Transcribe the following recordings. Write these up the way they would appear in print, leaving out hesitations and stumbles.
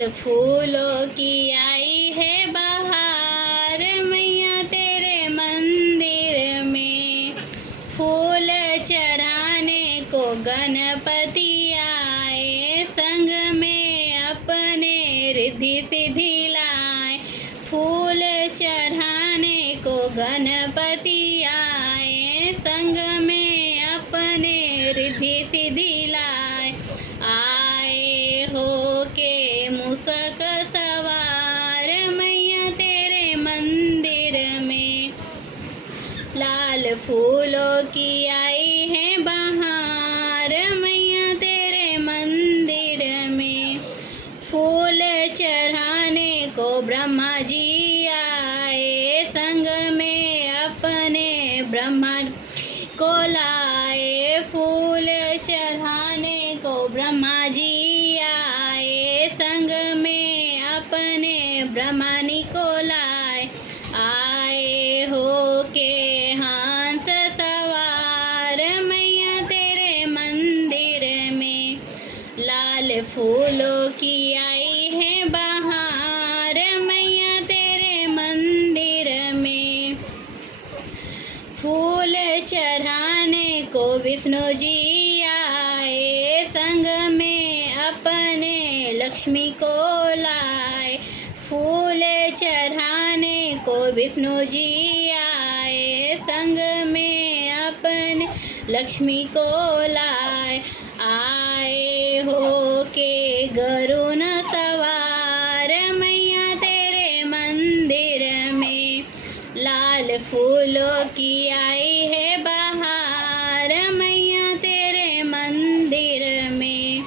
फूलों की आई है बहार, मैया तेरे मंदिर में। फूल चढ़ाने को गणपति आए, संग में अपने रिद्धि सिद्धि लाए। फूल चढ़ाने को गणपति आए, संग में अपने रिद्धि सिद्धि लाए। आए हो के मूषक सवार, मैया तेरे मंदिर में। लाल फूलों की आई है बहार, मैया तेरे मंदिर में। फूल चढ़ाने को ब्रह्मा जी आए, संग में अपने ब्रह्मा को लाए। फूल चढ़ाने को ब्रह्मा जी आए, संग में अपने ब्रह्मानी को लाए। आए हो के हंस सवार, मैया तेरे मंदिर में। लाल फूलों की आई है बहार, मैया तेरे मंदिर में। फूल चढ़ाने को विष्णु जी आए, संग में अपने लक्ष्मी को लाए। फूल चढ़ाने को विष्णु जी आए, संग में अपने लक्ष्मी को लाए। आए हो के गरुड़ सवार, मैया तेरे मंदिर में। लाल फूलों की आई है बहार, मैया तेरे मंदिर में।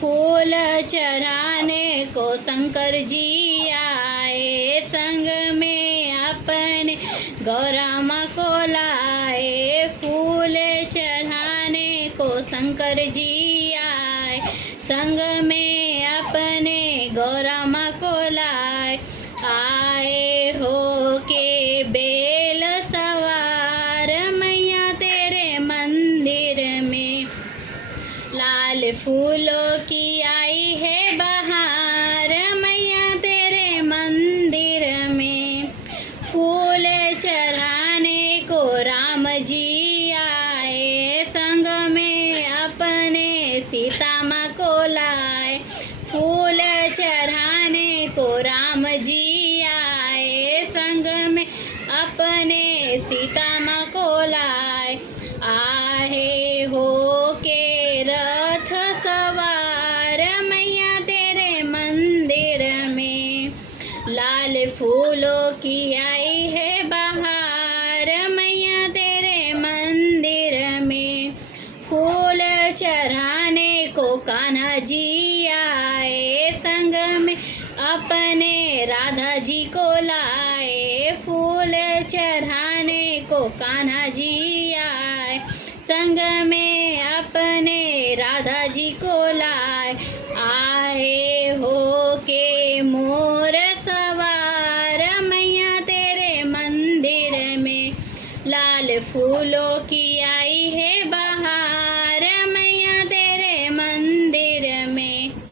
फूल चढ़ाने को शंकर जी आए, संग में अपने गौरा माँ को लाए। फूल चढ़ाने को शंकर जी आए, संग में अपने गौरा माँ को लाए। आए हो के बेल सवार, मैया तेरे मंदिर में। लाल फूलों की आई है बहार, मैया तेरे मंदिर में। फूल चढ़ाने को राम जी आए, संग में अपने सीता माँ को लाए। फूल चढ़ाने को राम जी आए, संग में अपने सीता माँ को लाए। आहे हो के रथ सवार, मैया तेरे मंदिर में। लाल फूलों की आई है बहार, मैया तेरे मंदिर में। फूल चढ़ाने को कान्हा जी आए, संग में अपने राधा जी को लाए। फूल चढ़ाने को कान्हा जी आए, संग में अपने राधा जी को लाए।